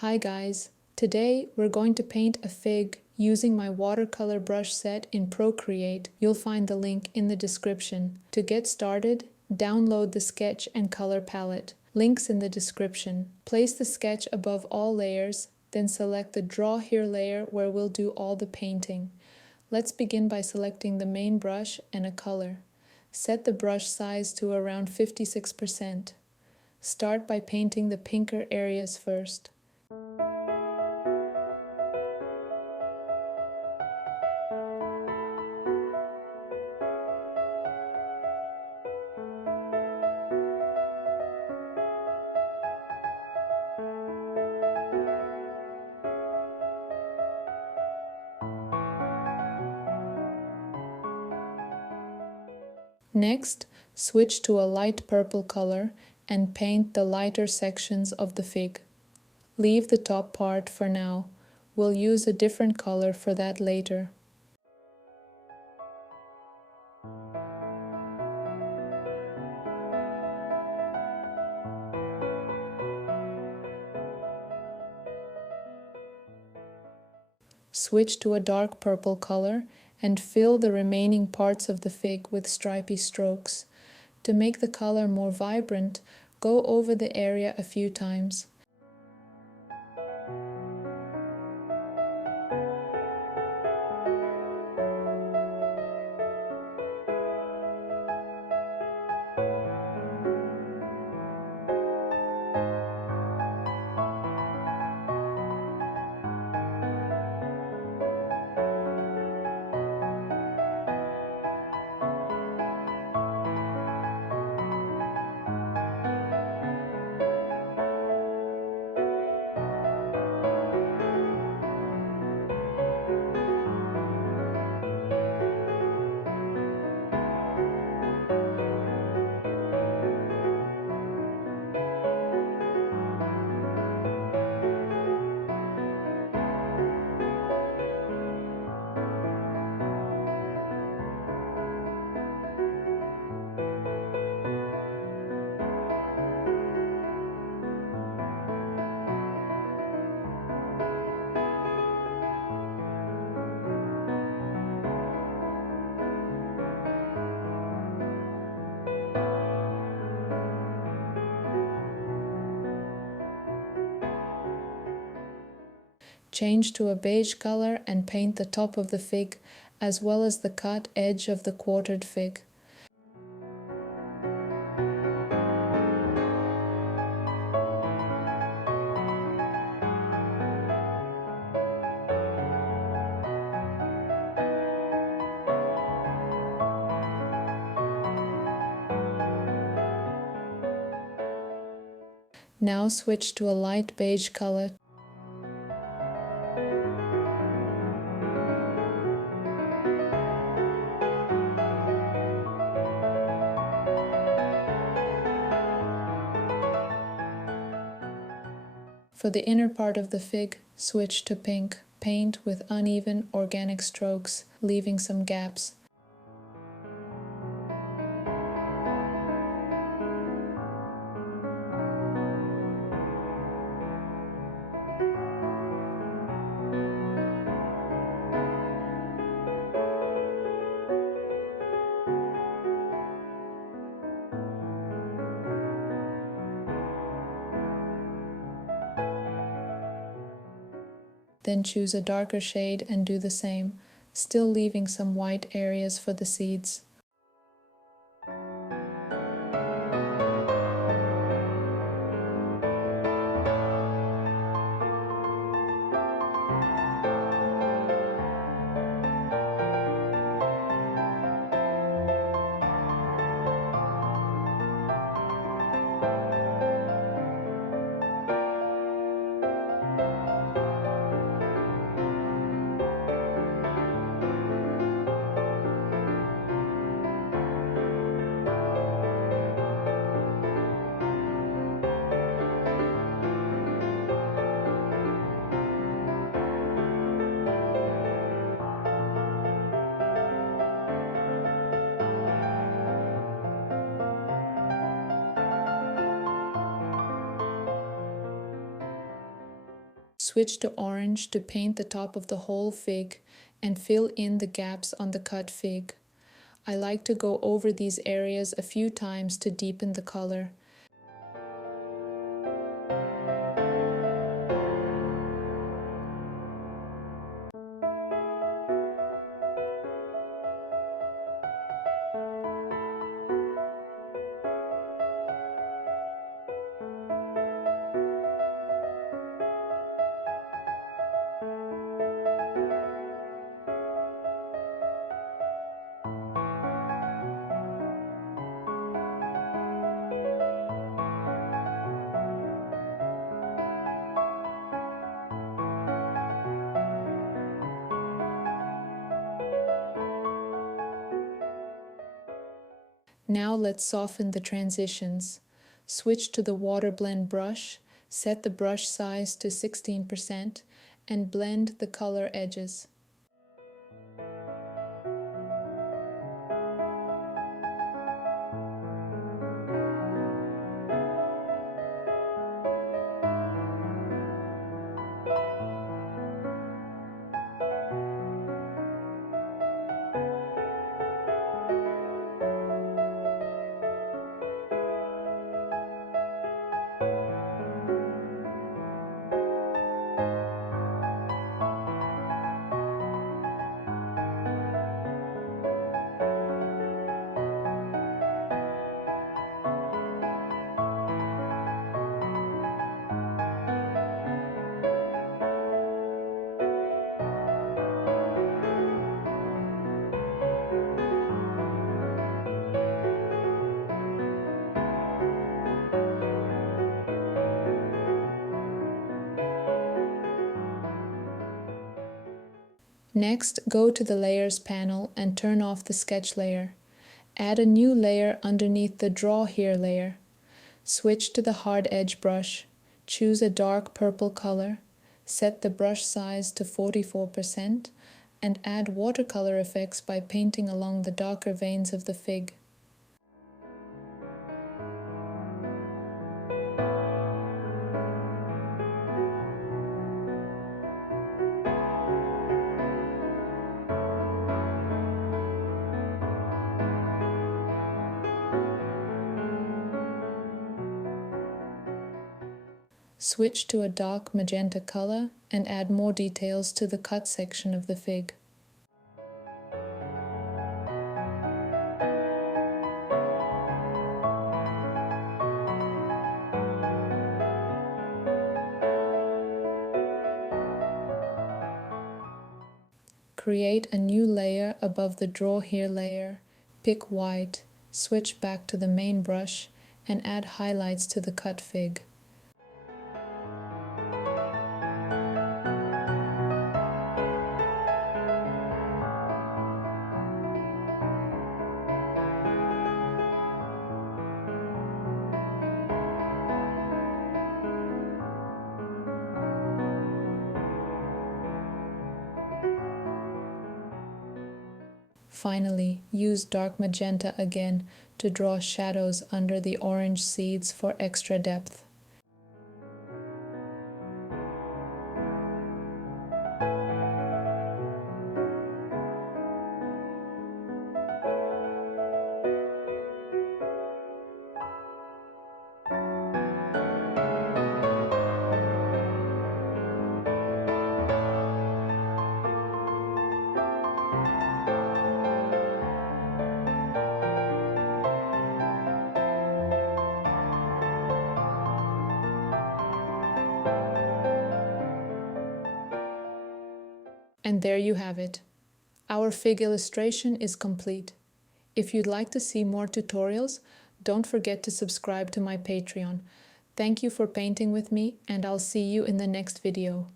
Hi guys, today we're going to paint a fig using my watercolor brush set in Procreate. You'll find the link in the description. To get started, download the sketch and color palette. Links in the description. Place the sketch above all layers, then select the Draw Here layer where we'll do all the painting. Let's begin by selecting the main brush and a color. Set the brush size to around 56%. Start by painting the pinker areas first. Next, switch to a light purple color and paint the lighter sections of the fig. Leave the top part for now. We'll use a different color for that later. Switch to a dark purple color and fill the remaining parts of the fig with stripy strokes. To make the color more vibrant, go over the area a few times. Change to a beige color and paint the top of the fig as well as the cut edge of the quartered fig. Now switch to a light beige color. For the inner part of the fig, switch to pink. Paint with uneven organic strokes, leaving some gaps. Then choose a darker shade and do the same, still leaving some white areas for the seeds. Switch to orange to paint the top of the whole fig and fill in the gaps on the cut fig. I like to go over these areas a few times to deepen the color. Now let's soften the transitions. Switch to the water blend brush, set the brush size to 16%, and blend the color edges. Next, go to the Layers panel and turn off the sketch layer. Add a new layer underneath the Draw Here layer. Switch to the Hard Edge brush. Choose a dark purple color. Set the brush size to 44% and add watercolor effects by painting along the darker veins of the fig. Switch to a dark magenta color and add more details to the cut section of the fig. Create a new layer above the Draw Here layer, pick white, switch back to the main brush, and add highlights to the cut fig. Finally, use dark magenta again to draw shadows under the orange seeds for extra depth. And there you have it. Our fig illustration is complete. If you'd like to see more tutorials, don't forget to subscribe to my Patreon. Thank you for painting with me, and I'll see you in the next video.